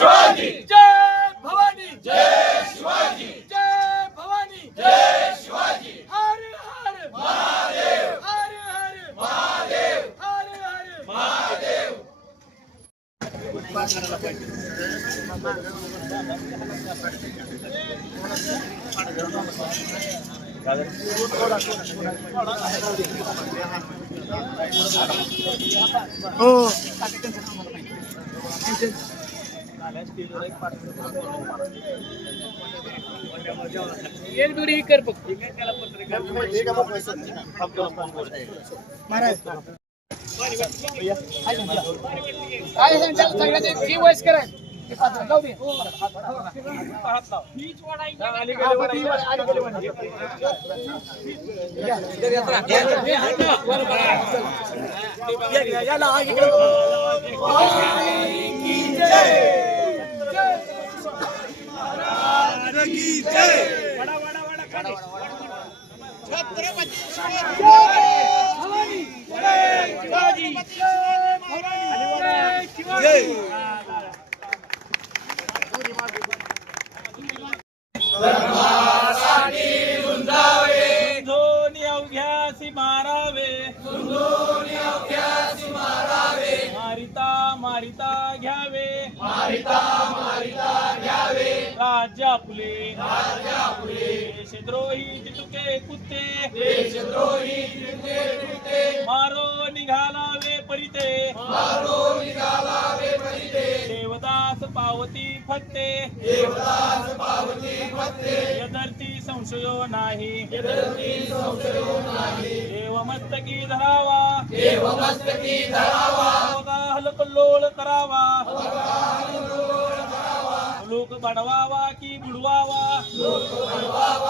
शिवाजी! जय भवानी! जय शिवाजी! जय भवानी! जय शिवाजी! हर हर महादेव! हर हर महादेव! हर हर महादेव! एक दुरी कर फक्त. काय सांगताल सगळ्याचे जी वयस करा दे झुंजोनी अवघ्यासी मारावे. मारिता मारिता घ्यावे. राज्य आपले देशद्रोही चितुके कुत्ते. मारो देवदास पावती फत्ते. यदर्थी संशयो नाही. देवमस्तकी धरावा. हलकल्लोळ करावा. लोक बडवावा की बुडवावा. धर्म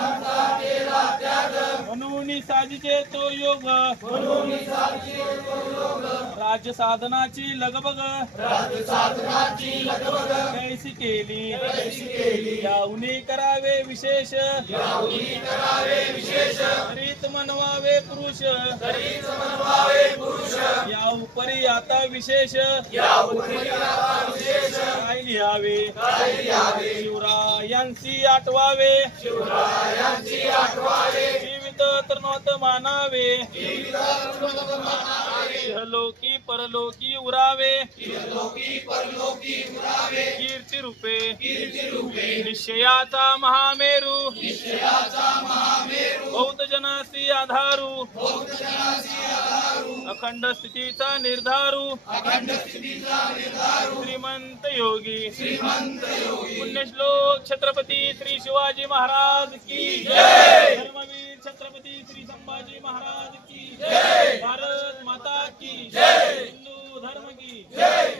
म्हणून साजीचे तो योग. राज्य साधनाची लगबग. कैसी केली. याहुनी करावे विशेष. करीत मनवावे पुरुष. या उपरी आता विशेष. काय लिहावे? शिवरायांची आठवावे. जीवित मत मानावे. इहलोकी परलोकी उरावे. कीर्ती रूपे निश्चयाचा महामेरू. बौद्ध जनासी आधारू. अखंड स्थितीचा निर्धारू. श्रीमंत योगी. पुण्यश्लोक छत्रपती श्री शिवाजी महाराज की जय. धर्मवीर छत्रपती श्री संभाजी महाराज की जय! भारत माता की जय! हिंदू धर्म की जय!